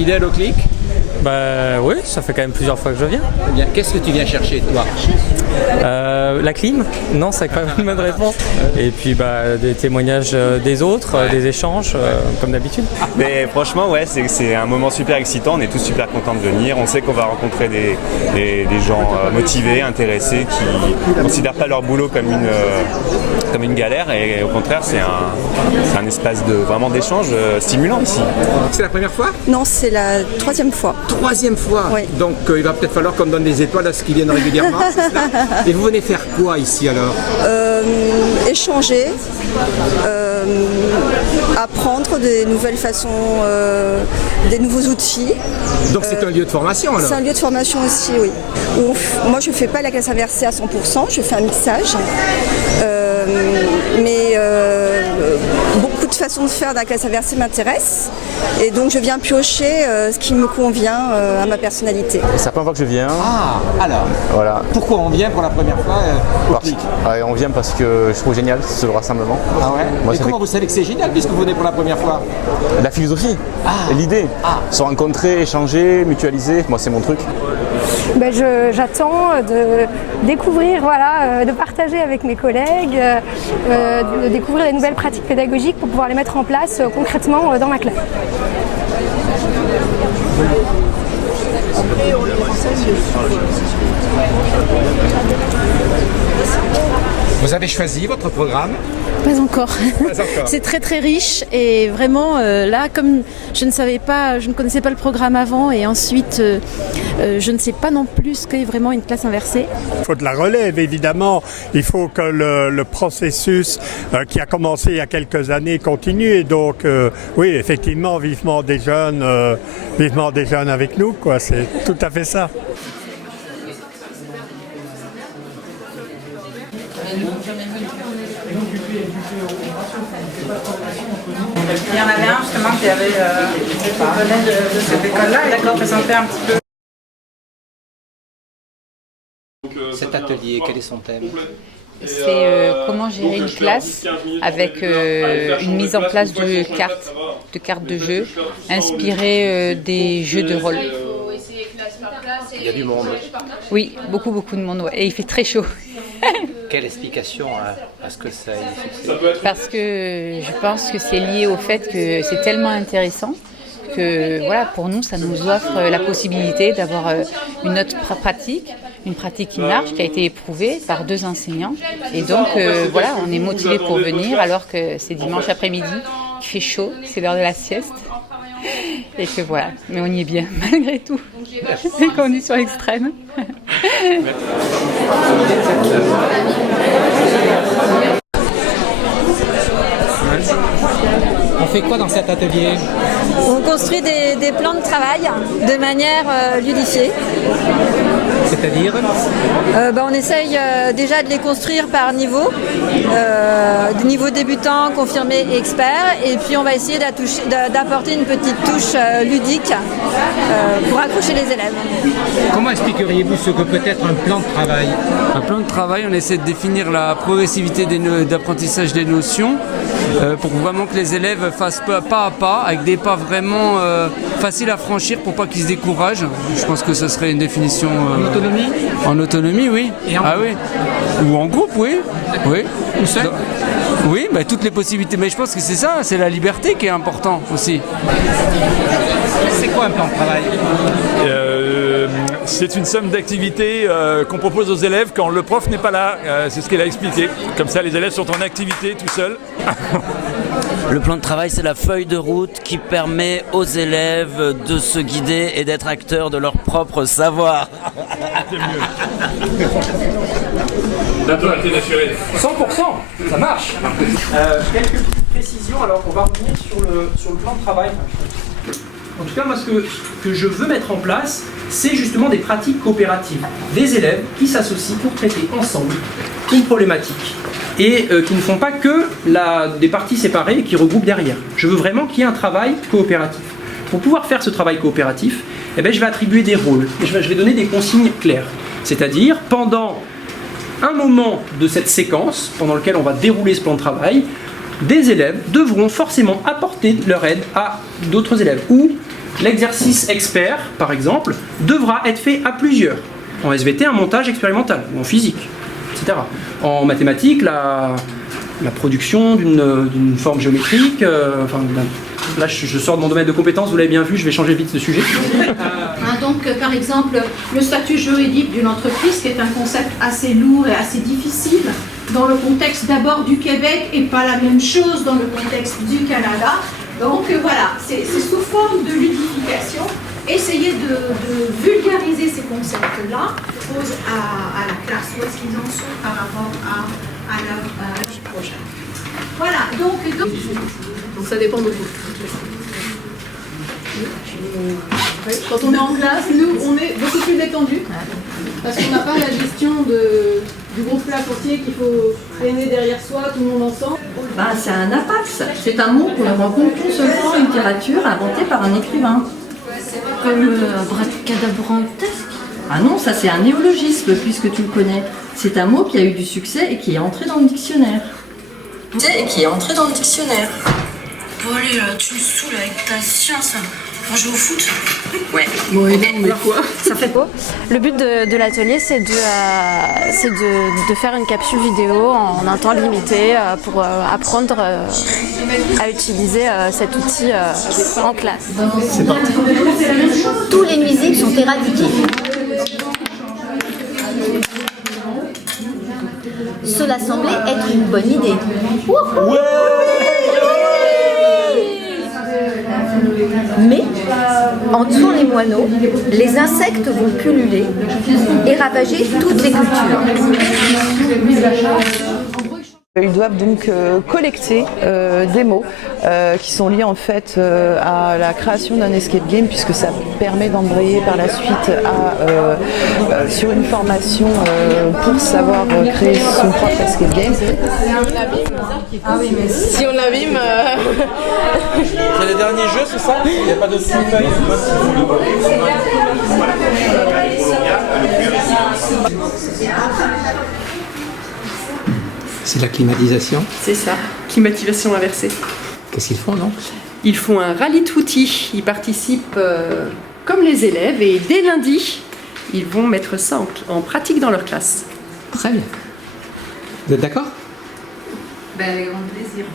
fidèle au CLIC? Bah oui, ça fait quand même plusieurs fois que je viens. Eh bien, qu'est-ce que tu viens chercher, toi? La clim? Non, c'est quand même une bonne réponse. Et puis des témoignages des autres, des échanges, comme d'habitude. Mais franchement, ouais, c'est un moment super excitant. On est tous super contents de venir. On sait qu'on va rencontrer des gens motivés, intéressés, qui ne considèrent pas leur boulot comme une galère. Et au contraire, c'est un espace vraiment d'échange stimulant ici. C'est la première fois? Non, c'est la troisième fois. Troisième fois? Oui. Donc il va peut-être falloir qu'on me donne des étoiles à ceux qui viennent régulièrement, c'est cela? Et vous venez faire quoi ici alors? Échanger, apprendre des nouvelles façons, des nouveaux outils. Donc c'est un lieu de formation alors? C'est un lieu de formation aussi, oui. Moi je ne fais pas la classe inversée à 100%, je fais un mixage. Mais beaucoup de façons de faire de la classe inversée m'intéressent. Et donc je viens piocher ce qui me convient à ma personnalité. C'est la première fois que je viens. Ah, alors, Voilà. pourquoi on vient pour la première fois au CLIC? On vient parce que je trouve génial ce rassemblement. Ah ouais? Moi, Et ça comment fait- vous savez que c'est génial puisque vous venez pour la première fois? La philosophie, l'idée, se rencontrer, échanger, mutualiser, moi c'est mon truc. Ben, j'attends de découvrir, de partager avec mes collègues, de découvrir les nouvelles pratiques pédagogiques pour pouvoir les mettre en place concrètement dans ma classe. Vous avez choisi votre programme? Pas encore. Pas encore. C'est très très riche et vraiment là, comme je ne connaissais pas le programme avant et ensuite je ne sais pas non plus ce qu'est vraiment une classe inversée. Il faut de la relève, évidemment. Il faut que le processus qui a commencé il y a quelques années continue. Et donc, oui, effectivement, vivement des jeunes avec nous, quoi. C'est tout à fait ça. Il y en avait un justement qui venait de cette école-là et qui présentait un petit peu. Cet atelier, quel est son thème? C'est comment gérer une classe avec une mise en place de cartes de jeu inspirées des jeux de rôle. Il y a du monde. Oui, beaucoup de monde, ouais. Et il fait très chaud. Quelle explication à ce que ça ait? Parce que je pense que c'est lié au fait que c'est tellement intéressant que voilà, pour nous, ça nous offre la possibilité d'avoir une autre pratique, une pratique qui marche, qui a été éprouvée par 2 enseignants. Et donc, voilà, on est motivé pour venir alors que c'est dimanche après-midi, il fait chaud, c'est l'heure de la sieste. Et que voilà, mais on y est bien, malgré tout. Les conditions extrêmes. On fait quoi dans cet atelier? On construit des plans de travail de manière ludifiée. C'est-à-dire? On essaye déjà de les construire par niveau, du niveau débutant, confirmé et expert, et puis on va essayer d'apporter une petite touche ludique pour accrocher les élèves. Comment expliqueriez-vous ce que peut être un plan de travail? Un plan de travail, on essaie de définir la progressivité d'apprentissage des notions pour vraiment que les élèves fassent pas à pas, avec des pas vraiment faciles à franchir pour pas qu'ils se découragent. Je pense que ce serait une définition... En autonomie? En autonomie, oui. Et en oui. Ou en groupe, oui. Oui. Ou seul? Oui, toutes les possibilités. Mais je pense que c'est ça, c'est la liberté qui est important aussi. C'est quoi un plan de travail? C'est une somme d'activités qu'on propose aux élèves quand le prof n'est pas là. C'est ce qu'il a expliqué. Comme ça, les élèves sont en activité tout seuls. Le plan de travail, c'est la feuille de route qui permet aux élèves de se guider et d'être acteurs de leur propre savoir. C'est mieux. Bientôt été naturel. 100%, ça marche. Quelques petites précisions, alors on va revenir sur le plan de travail. En tout cas, moi, ce que je veux mettre en place, c'est justement des pratiques coopératives. Des élèves qui s'associent pour traiter ensemble une problématique et qui ne font pas que des parties séparées et qui regroupent derrière. Je veux vraiment qu'il y ait un travail coopératif. Pour pouvoir faire ce travail coopératif, je vais attribuer des rôles. Je vais donner des consignes claires. C'est-à-dire, pendant un moment de cette séquence, pendant lequel on va dérouler ce plan de travail, des élèves devront forcément apporter leur aide à d'autres élèves ou l'exercice expert, par exemple, devra être fait à plusieurs. En SVT, un montage expérimental, ou en physique, etc. En mathématiques, la production d'une forme géométrique, là je sors de mon domaine de compétences, vous l'avez bien vu, je vais changer vite de sujet. Donc par exemple, le statut juridique d'une entreprise, qui est un concept assez lourd et assez difficile, dans le contexte d'abord du Québec et pas la même chose dans le contexte du Canada. Donc voilà, c'est sous forme de ludification. Essayer de vulgariser ces concepts-là, je pose à la classe où est-ce qu'ils en sont par rapport à leur projet. Voilà, donc ça dépend beaucoup. Quand on est en classe, nous, on est beaucoup plus détendus, parce qu'on n'a pas la gestion du groupe classe entier qu'il faut traîner derrière soi, tout le monde ensemble. C'est un apax, c'est un mot qu'on rencontre tout seul en littérature, inventé par un écrivain. Comme abracadabrantesque. Ah non, ça c'est un néologisme, puisque tu le connais. C'est un mot qui a eu du succès et qui est entré dans le dictionnaire. Bon allez, là, tu me saoules avec ta science. On joue au foot. Ouais. Bon, et non, mais quoi? Ça fait beau. Le but de l'atelier, c'est de faire une capsule vidéo en un temps limité pour apprendre à utiliser cet outil en classe. C'est parti. Tous les nuisibles sont éradiqués. Cela semblait être une bonne idée. Mais, en tuant les moineaux, les insectes vont pulluler et ravager toutes les cultures. Ils doivent donc collecter des mots qui sont liés en fait à la création d'un escape game, puisque ça permet d'embrayer par la suite sur une formation pour savoir créer son propre escape game. Ah oui, mais si on l'abîme... C'est le dernier jeu, c'est ça? Il n'y a pas de feuille. C'est la climatisation? C'est ça, climatisation inversée. Qu'est-ce qu'ils font, non? Ils font un rallye touti, ils participent comme les élèves et dès lundi, ils vont mettre ça en pratique dans leur classe. Très bien. Vous êtes d'accord? Avec grand plaisir.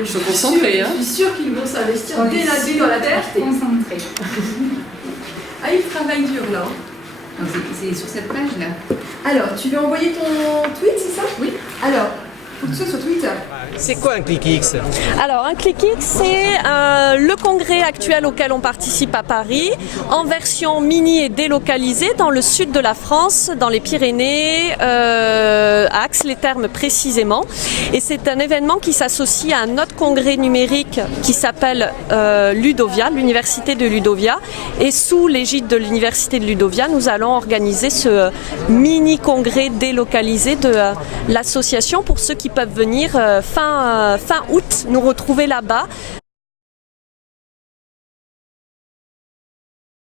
Ils sont concentrés, hein? Je suis sûre qu'ils vont s'investir dès lundi dans la tête. Concentrés. Ah, ils travaillent dur là. C'est sur cette page-là. Alors, tu veux envoyer ton tweet, c'est ça? Oui. Alors, faut que tu sois sur Twitter. C'est quoi un ClickX? Alors un ClickX, c'est le congrès actuel auquel on participe à Paris, en version mini et délocalisée dans le sud de la France, dans les Pyrénées, à Ax-les-Thermes précisément. Et c'est un événement qui s'associe à un autre congrès numérique qui s'appelle Ludovia, l'université de Ludovia. Et sous l'égide de l'université de Ludovia, nous allons organiser ce mini congrès délocalisé de l'association pour ceux qui peuvent venir fin août nous retrouver là-bas.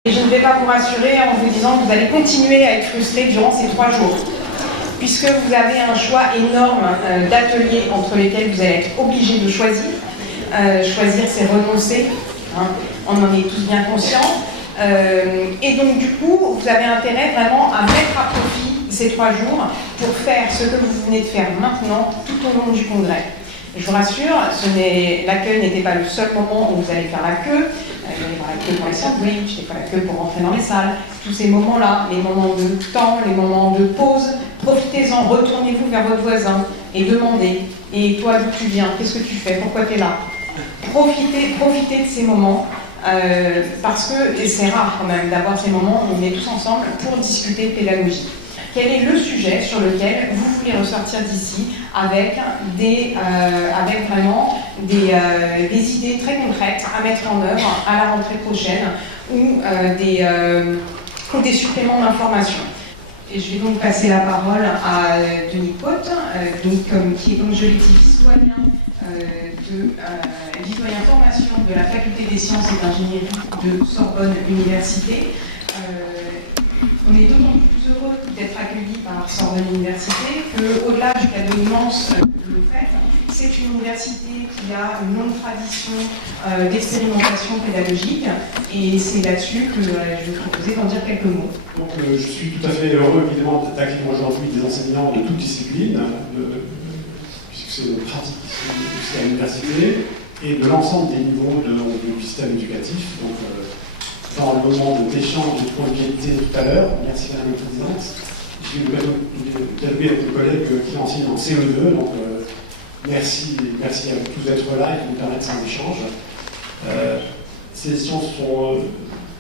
Et je ne vais pas vous rassurer en vous disant que vous allez continuer à être frustrés durant ces 3 jours, puisque vous avez un choix énorme d'ateliers entre lesquels vous allez être obligés de choisir. Choisir, c'est renoncer, hein. On en est tous bien conscients. Et donc du coup, vous avez intérêt vraiment à mettre à profit ces 3 jours pour faire ce que vous venez de faire maintenant tout au long du congrès. Je vous rassure, l'accueil n'était pas le seul moment où vous allez faire la queue. Vous allez voir la queue pour les sandwichs, il faut la queue pour rentrer dans les salles. Tous ces moments-là, les moments de temps, les moments de pause, profitez-en, retournez-vous vers votre voisin et demandez. Et toi, d'où tu viens? Qu'est-ce que tu fais? Pourquoi tu es là? Profitez de ces moments. Parce que c'est rare quand même d'avoir ces moments où on est tous ensemble pour discuter de pédagogie. Quel est le sujet sur lequel vous voulez ressortir d'ici avec vraiment des idées très concrètes à mettre en œuvre à la rentrée prochaine ou des suppléments d'informations? Et je vais donc passer la parole à Denis Pote, qui est, comme je l'ai dit, vice-doyen formation de la Faculté des sciences et d'ingénierie de Sorbonne Université. On est d'autant plus heureux d'être accueillis par Sorbonne Université qu'au-delà du cadeau immense que vous faites, c'est une université qui a une longue tradition d'expérimentation pédagogique et c'est là-dessus que je vais vous proposer d'en dire quelques mots. Donc, je suis tout à fait heureux évidemment d'accueillir aujourd'hui des enseignants de toutes disciplines, puisque c'est une pratique ici à l'université, et de l'ensemble des niveaux du système éducatif. Donc, dans le moment d'échange et de convivialité tout à l'heure, merci Madame la Présidente, j'ai eu d'interviewer avec mes collègues qui enseignent en CE2, donc merci à vous tous d'être là et de nous permettre cet échange. Ces échanges sont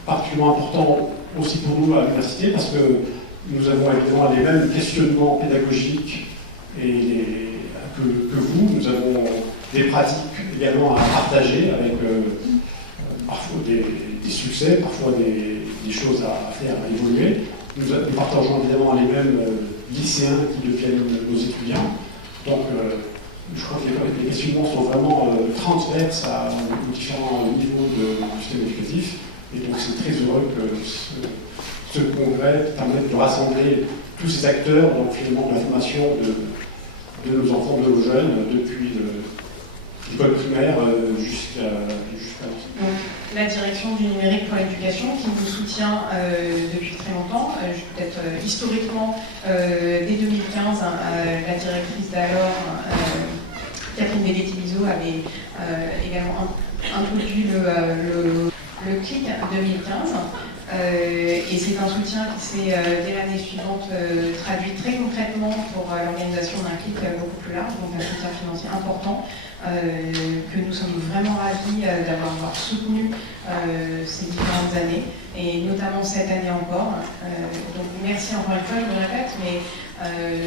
particulièrement importants aussi pour nous à l'université parce que nous avons évidemment les mêmes questionnements pédagogiques que vous. Nous avons des pratiques également à partager avec parfois des succès, parfois des choses à faire, à évoluer. Nous partageons évidemment les mêmes lycéens qui deviennent nos étudiants. Donc, je crois que les questionnements sont vraiment transverses aux différents niveaux du système éducatif. Et donc, c'est très heureux que ce congrès permette de rassembler tous ces acteurs, donc finalement de la formation de nos enfants, de nos jeunes, depuis l'école primaire jusqu'à la direction du numérique pour l'éducation qui vous soutient depuis très longtemps. Peut-être historiquement, dès 2015, la directrice d'alors, Catherine Belletti-Bizot, avait également introduit le CLIC 2015. Et c'est un soutien qui s'est, dès l'année suivante, traduit très concrètement pour l'organisation d'un CLIC beaucoup plus large, donc un soutien financier important, que nous sommes vraiment ravis d'avoir soutenu ces différentes années, et notamment cette année encore. Donc merci encore une fois, je le répète, mais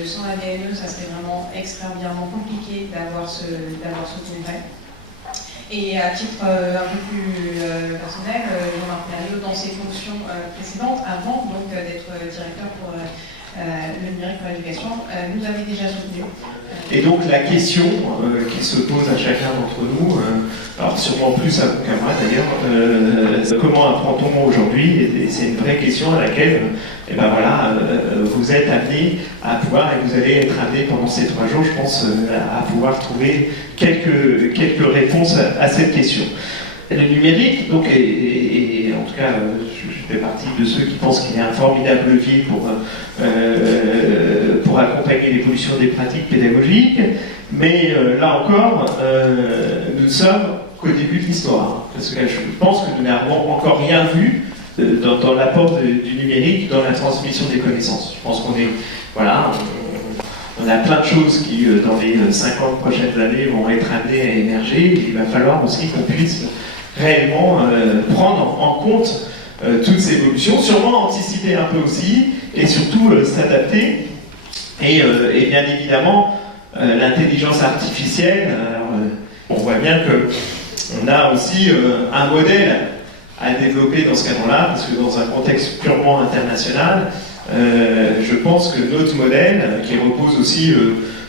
sans la DNE, ça serait vraiment extraordinairement compliqué d'avoir ce congrès. Et à titre un peu plus personnel, Jean-Marc Merriot, dans ses fonctions précédentes, avant donc d'être directeur pour le numérique pour l'éducation, nous avait déjà soutenu. Et donc la question qui se pose à chacun d'entre nous, alors sûrement plus à vous qu'à moi d'ailleurs, comment apprend-on aujourd'hui? Et c'est une vraie question à laquelle vous êtes amené à pouvoir, et vous allez être amené pendant ces 3 jours, je pense, à pouvoir trouver quelques réponses à cette question. Le numérique, donc, et en tout cas, je fais partie de ceux qui pensent qu'il y a un formidable levier pour accompagner l'évolution des pratiques pédagogiques, mais là encore, nous ne sommes qu'au début de l'histoire, parce que je pense que nous n'avons encore rien vu dans l'apport du numérique, dans la transmission des connaissances. Je pense qu'on est, voilà, on a plein de choses qui, dans les 50 prochaines années, vont être amenées à émerger, et il va falloir aussi qu'on puisse réellement prendre en compte toutes ces évolutions, sûrement anticiper un peu aussi, et surtout s'adapter. Et bien évidemment, l'intelligence artificielle, on voit bien qu'on a aussi un modèle à développer dans ce cadre-là, parce que dans un contexte purement international, je pense que notre modèle, qui repose aussi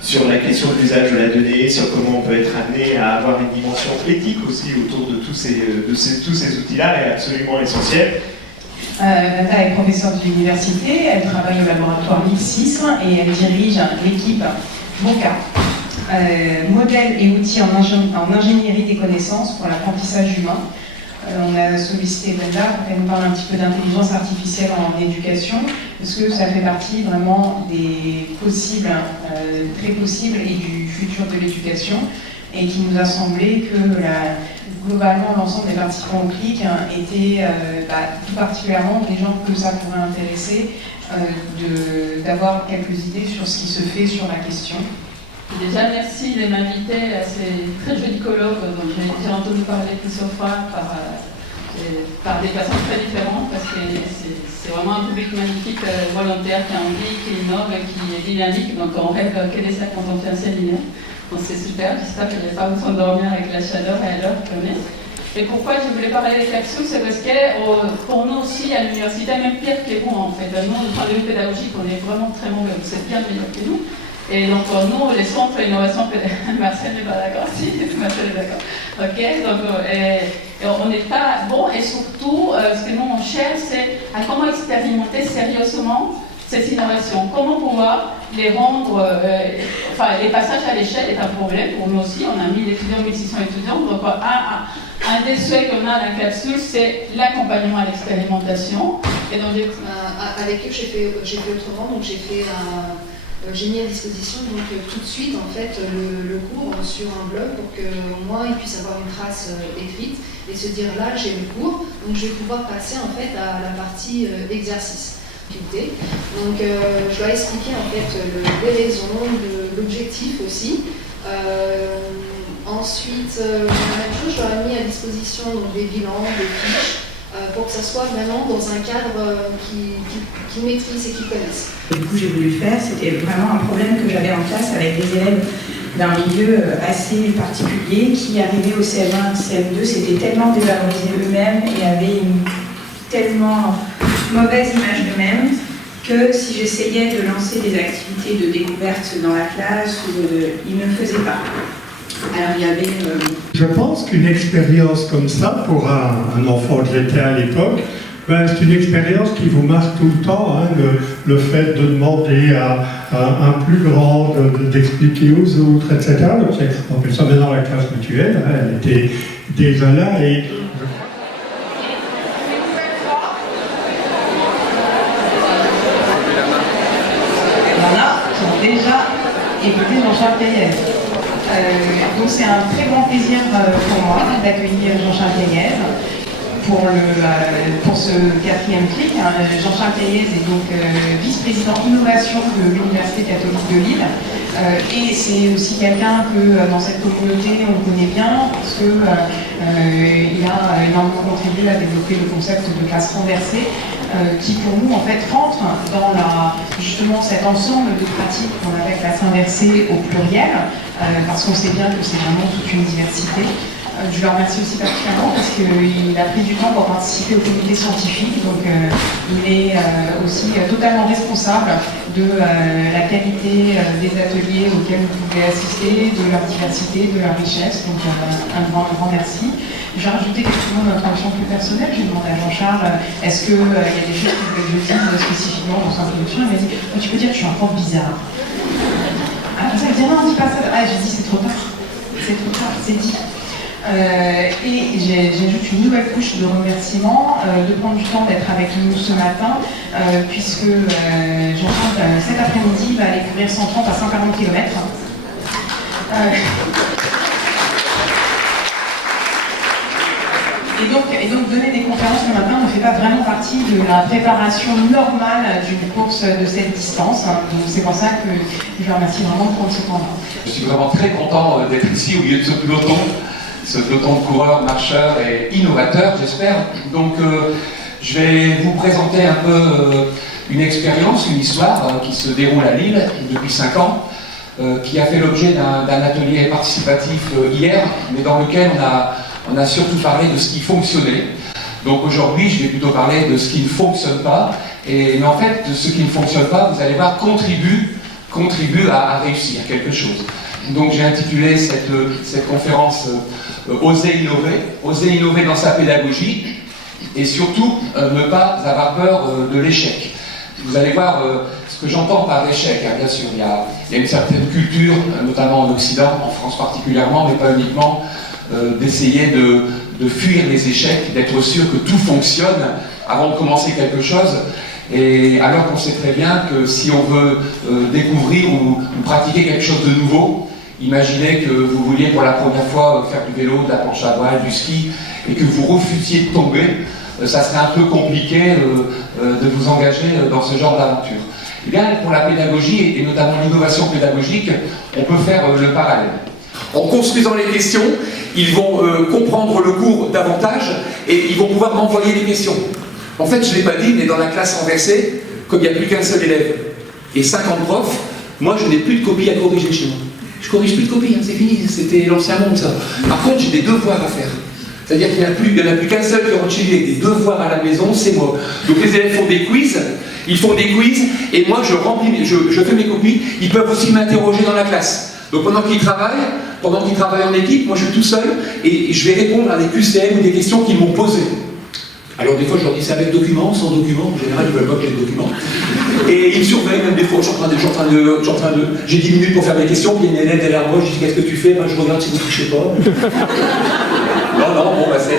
sur la question de l'usage de la donnée, sur comment on peut être amené à avoir une dimension éthique aussi autour de tous ces outils-là, est absolument essentiel. Nata est professeure de l'université, elle travaille au laboratoire LIC6 et elle dirige l'équipe MOCA, modèle et outils en ingénierie des connaissances pour l'apprentissage humain. On a sollicité Brenda pour qu'elle nous parle un petit peu d'intelligence artificielle en éducation, parce que ça fait partie vraiment des possibles, très possibles, et du futur de l'éducation, et qui nous a semblé que globalement l'ensemble des participants au CLIC étaient tout particulièrement des gens que ça pourrait intéresser, d'avoir quelques idées sur ce qui se fait sur la question. Déjà, merci de m'inviter à ces très jolis colloques dont j'ai entendu parler plusieurs fois par des personnes très différentes, parce que c'est vraiment un public magnifique, volontaire, qui a envie, qui innove, qui est dynamique. Donc on rêve que de ça quand on fait un séminaire. Donc c'est super, j'espère que les femmes vont dormir avec la chaleur et à l'heure qu'on est. Et pourquoi je voulais parler des capsules, c'est parce que pour nous aussi à l'université, même pire que vous en fait, nous, du point de vue pédagogique, on est vraiment très mauvais, vous êtes bien meilleurs que nous. Et donc nous, les centres d'innovation pédagogique, Marcel n'est pas d'accord, si, Marcel est d'accord. Ok, donc on n'est pas bon, et surtout, ce que nous on cherche, c'est à comment expérimenter sérieusement ces innovations, comment pouvoir les rendre, les passages à l'échelle est un problème pour nous aussi. On a 1000 étudiants, 1600 étudiants. Donc un des souhaits qu'on a à la capsule, c'est l'accompagnement à l'expérimentation. Et donc avec eux, j'ai fait autrement. Donc j'ai mis à disposition tout de suite en fait le cours sur un blog pour qu'au moins ils puissent avoir une trace écrite et se dire là j'ai le cours, donc je vais pouvoir passer en fait à la partie exercice. Donc je dois expliquer en fait les raisons, l'objectif aussi. Ensuite, la même chose, je leur ai mis à disposition des bilans, des fiches, pour que ça soit vraiment dans un cadre qu'ils maîtrisent et qu'ils connaissent. Du coup, j'ai voulu le faire, c'était vraiment un problème que j'avais en classe avec des élèves d'un milieu assez particulier qui arrivaient au CM1, CM2, s'étaient tellement dévalorisés eux-mêmes et avaient une tellement mauvaise image d'eux-mêmes que si j'essayais de lancer des activités de découverte dans la classe, ils ne faisaient pas. Alors il y avait... Je pense qu'une expérience comme ça, pour un enfant que j'étais à l'époque, c'est une expérience qui vous marque tout le temps, hein, le fait de demander à un plus grand d'expliquer aux autres, etc. Donc, on fait ça maintenant la classe mutuelle, hein, elle était déjà là et... Déjà écouté Jean-Charles Payez. Donc c'est un très grand plaisir pour moi d'accueillir Jean-Charles Payez pour ce 4e clic. Jean-Charles Payez est donc vice-président innovation de l'Université catholique de Lille. Et c'est aussi quelqu'un que dans cette communauté on connaît bien parce qu'il a énormément contribué à développer le concept de classe renversée qui pour nous en fait rentre dans justement cet ensemble de pratiques qu'on appelle classe inversée au pluriel parce qu'on sait bien que c'est vraiment toute une diversité. Je le remercie aussi particulièrement parce qu'il a pris du temps pour participer au comité scientifique, donc il est aussi totalement responsable de la qualité des ateliers auxquels vous pouvez assister, de leur diversité, de leur richesse, donc un grand merci. J'ai rajouté effectivement une introduction plus personnelle, j'ai demandé à Jean-Charles est-ce qu'il y a des choses que je dise spécifiquement dans son introduction, il m'a dit tu peux dire que je suis un prof bizarre. Alors ça, il me dit non, dis pas ça. Ah, j'ai dit c'est trop tard, c'est dit. Et j'ajoute une nouvelle couche de remerciements, de prendre du temps d'être avec nous ce matin, puisque Jean-Charles, cet après-midi, va aller courir 130 à 140 km. Et donc donner des conférences le matin ne fait pas vraiment partie de la préparation normale d'une course de cette distance. Donc c'est pour ça que je vous remercie vraiment de prendre ce temps-là. Je suis vraiment très content d'être ici au milieu de ce peloton de coureurs, marcheurs et innovateurs, j'espère. Donc je vais vous présenter un peu une expérience, une histoire qui se déroule à Lille depuis 5 ans, qui a fait l'objet d'un atelier participatif hier, mais dans lequel on a surtout parlé de ce qui fonctionnait. Donc aujourd'hui, je vais plutôt parler de ce qui ne fonctionne pas. Mais en fait, de ce qui ne fonctionne pas, vous allez voir, contribue à réussir quelque chose. Donc j'ai intitulé cette conférence Oser innover dans sa pédagogie, et surtout ne pas avoir peur de l'échec. Vous allez voir ce que j'entends par échec, hein, bien sûr. Il y a une certaine culture, notamment en Occident, en France particulièrement, mais pas uniquement, d'essayer de fuir les échecs, d'être sûr que tout fonctionne avant de commencer quelque chose. Et alors qu'on sait très bien que si on veut découvrir ou pratiquer quelque chose de nouveau, imaginez que vous vouliez pour la première fois faire du vélo, de la planche à voile, du ski, et que vous refusiez de tomber, ça serait un peu compliqué de vous engager dans ce genre d'aventure. Eh bien, pour la pédagogie, et notamment l'innovation pédagogique, on peut faire le parallèle. En construisant les questions, ils vont comprendre le cours davantage et ils vont pouvoir m'envoyer des questions. En fait, je ne l'ai pas dit, mais dans la classe renversée, comme il n'y a plus qu'un seul élève et 50 profs, moi je n'ai plus de copies à corriger chez moi. Je corrige plus de copies, hein, c'est fini, c'était l'ancien monde ça. Par contre, j'ai des devoirs à faire. C'est-à-dire qu'il n'y en a plus qu'un seul qui rentre chez lui avec des devoirs à la maison, c'est moi. Donc les élèves font des quiz, et moi je fais mes copies, ils peuvent aussi m'interroger dans la classe. Donc pendant qu'ils travaillent en équipe, moi je suis tout seul et je vais répondre à des QCM ou des questions qu'ils m'ont posées. Alors des fois je leur dis c'est avec document, sans document, en général ils veulent pas que j'ai le document. Et ils me surveillent même des fois, j'ai 10 minutes pour faire des questions, puis il y a une élève derrière moi, je dis qu'est-ce que tu fais? Ben, je regarde si vous ne trichez pas. non, bon bah c'est...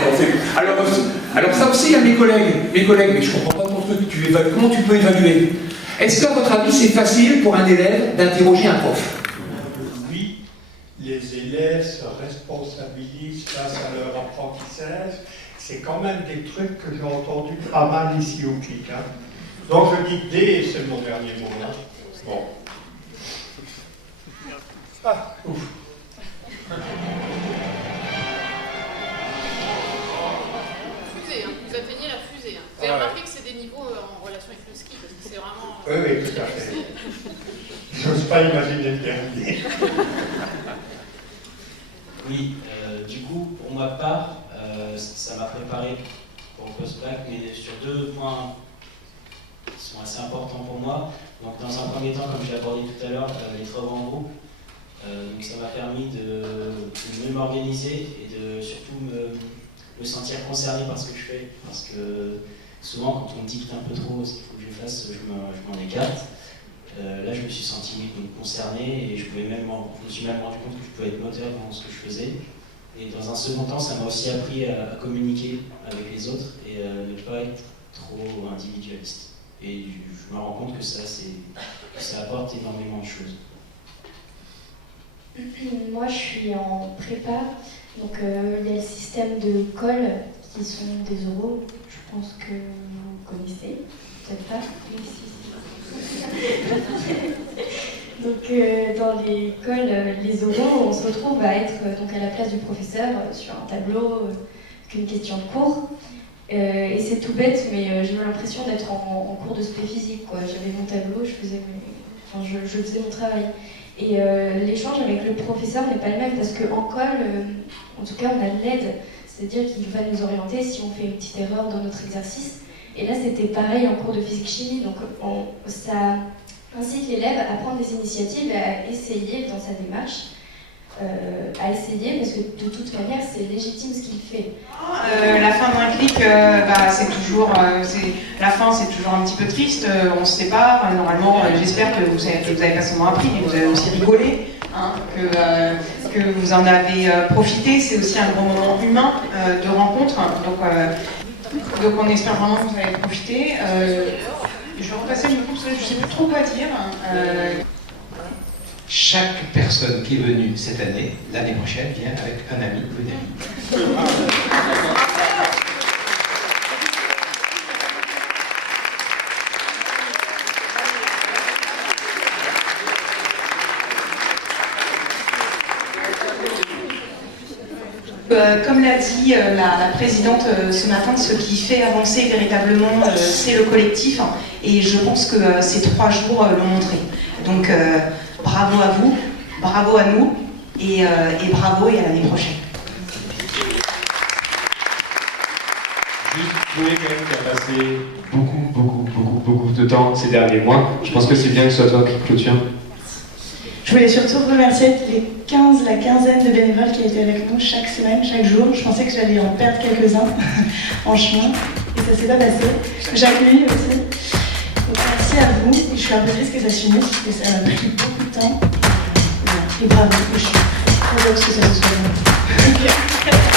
Alors ça aussi il y a mes collègues, mais je comprends pas ton truc, comment tu peux évaluer? Est-ce qu'à votre avis c'est facile pour un élève d'interroger un prof? Oui, les élèves se responsabilisent face à leur apprentissage. C'est quand même des trucs que j'ai entendus pas mal ici au CLIC. Hein. Donc je dis D, c'est mon dernier mot. Hein. Bon. Ah, ouf. Fusée, hein. Vous atteignez la fusée. Hein. Vous avez remarqué que c'est des niveaux en relation avec le ski, parce que c'est vraiment... Oui, tout à fait. J'ose pas imaginer le dernier. Oui, du coup, pour ma part, ça m'a préparé pour le post-bac, mais sur 2 points qui sont assez importants pour moi. Donc, dans un premier temps, comme j'ai abordé tout à l'heure, les travaux en groupe. Donc, ça m'a permis de mieux m'organiser et de surtout me sentir concerné par ce que je fais. Parce que souvent, quand on me dicte un peu trop ce qu'il faut que je fasse, je m'en écarte. Là, je me suis senti concerné et je me suis même rendu compte que je pouvais être moteur dans ce que je faisais. Et dans un second temps, ça m'a aussi appris à communiquer avec les autres et ne pas être trop individualiste. Et je me rends compte que ça apporte énormément de choses. Moi, je suis en prépa, donc il y a le système de colle qui sont des oraux. Je pense que vous connaissez, peut-être pas. Donc dans les cols, les oraux, on se retrouve à être donc à la place du professeur sur un tableau qu'une question de cours. Et c'est tout bête, mais j'ai eu l'impression d'être en cours de spé physique, quoi. J'avais mon tableau, je faisais mon travail. Et l'échange avec le professeur n'est pas le même parce qu'en colle, en tout cas, on a de l'aide, c'est-à-dire qu'il va nous orienter si on fait une petite erreur dans notre exercice. Et là, c'était pareil en cours de physique-chimie, donc ça incite l'élève à prendre des initiatives, à essayer dans sa démarche, à essayer, parce que de toute manière, c'est légitime ce qu'il fait. La fin d'un clic, c'est toujours, la fin c'est toujours un petit peu triste, on se sépare, normalement j'espère que vous avez pas seulement appris, mais vous avez aussi rigolé, hein, que vous en avez profité, c'est aussi un grand moment humain de rencontre, donc on espère vraiment que vous avez profité. Je vais repasser le micro parce que je ne sais plus trop quoi dire. Chaque personne qui est venue cette année, l'année prochaine, vient avec un ami ou une amie. Comme l'a dit la présidente ce matin, ce qui fait avancer véritablement, c'est le collectif. Et je pense que ces 3 jours l'ont montré. Donc bravo à vous, bravo à nous, et bravo et à l'année prochaine. Juste, vous voyez quand même qu'il a passé beaucoup de temps ces derniers mois. Je pense que c'est bien que ce soit toi qui clôture. Je voulais surtout remercier la quinzaine de bénévoles qui étaient avec nous chaque semaine, chaque jour. Je pensais que j'allais en perdre quelques-uns en chemin, et ça s'est pas passé. J'accueille aussi. Donc merci à vous. Je suis un peu triste que ça se finisse, parce que ça m'a pris beaucoup de temps. Et bravo, je suis très heureuse que ça se soit bien.